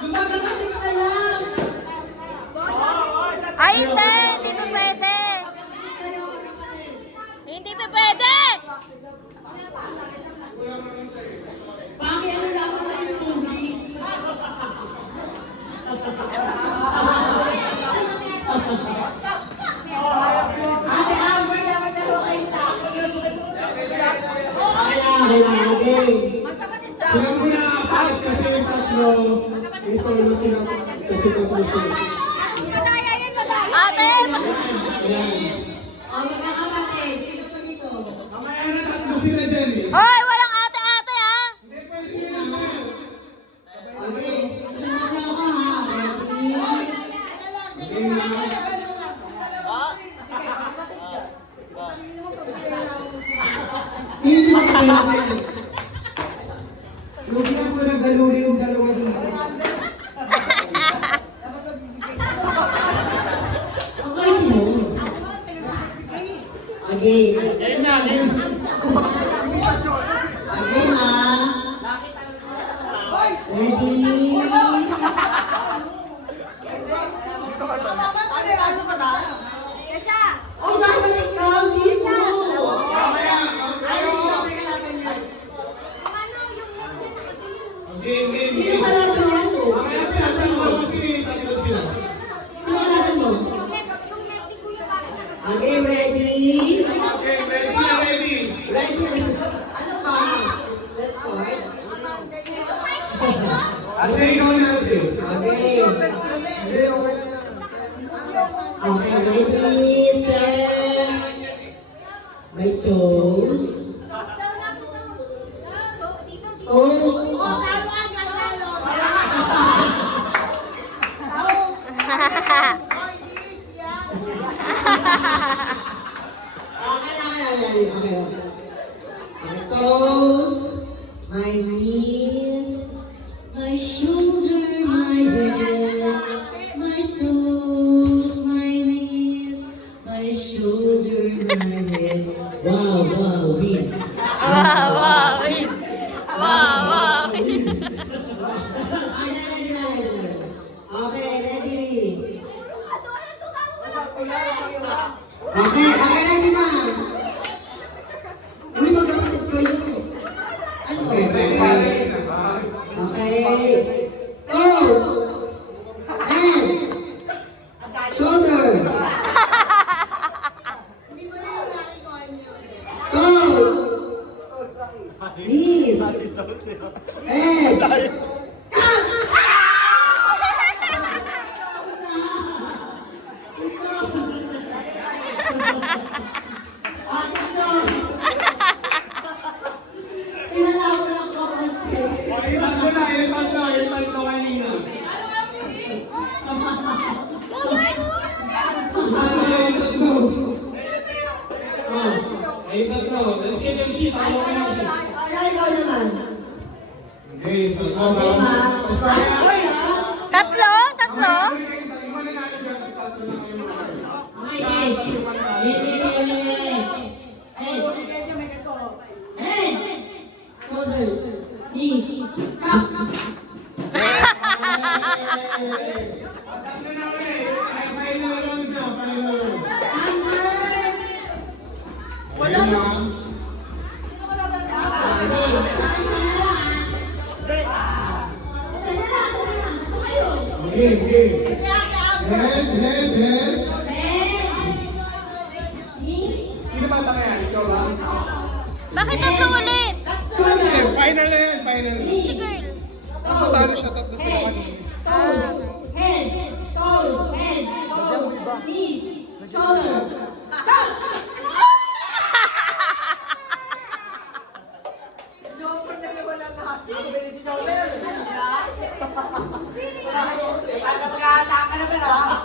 Magkakapatid ka lang. Ay, hindi! Hindi pa pwede! Magkakapatid kayo, magkakapatid. Hindi pa pwede! Bakit ano lang sa iyo, Pogi? Ate Amber, dapat na kayo tayo. Okay. Silang ko na apat kasi yung tatlo is almost sila kasi conclusion. Ate! Ayan. Magkakapatid, sino pa dito? Mamaya na tatlo sila dyan eh. Hoy! Walang ate-ate ah! Hindi pwede yan na. Okay, sunod na ako ha. Ready? Okay na. Hindi ako pwede. Lugyan ko na galuri yung dalawa dito. Okay mo. Again. Ayun na, ayun. Again ha. Ready? Oh, dapat ikaw dito. Ay, okay ka lang ganyan. Game, game, Sino game. kalaban yan mo? Mamaya sila tatlo kasi tatlo sila. Sino kalaban mo? Again, ready? Okay, ready na ready. Ready? Ano ba? Let's start. Ate, ikaw na ate. Okay. Hindi, okay na. Okay, ready, set. My toes. Toes. Okay. My toes, my knees, my shoulder, my head, my toes, my knees, my shoulder, my head. Wow, wow, win. Wow, wow, win! Wow, wow, win! Okay, ready. Okay, ready na. Uy, magkapatid kayo. Ano? Okay, ready na ready na. Okay. Toes. Head. Shoulder. Toes. Knees. Head. Ate John. Pinalaman ng kapatid. Okay, tatlo na, yung tatlo kanina. Tatlo. Oh, ayun tatlo. Let's get yung sheet. Ako ka ng sheet. Kaya ikaw naman. Okay, tatlo. Okay, ma. Ay, Tatlo? Tatlo? iwanan natin dyan, tapos tatlo na kayo mga. Okay, head. Head. Shoulders. Knees. Up. Tatlo na ulit. Ay, final round na, final round. Wala na. Okay, okay. Head. Sino ba kaya? Ikaw ba? Bakit tatlo ulit? Final na yan, final. Si girl. Tatlo siya, tatlo sila kanina. Magkakataka naman ah.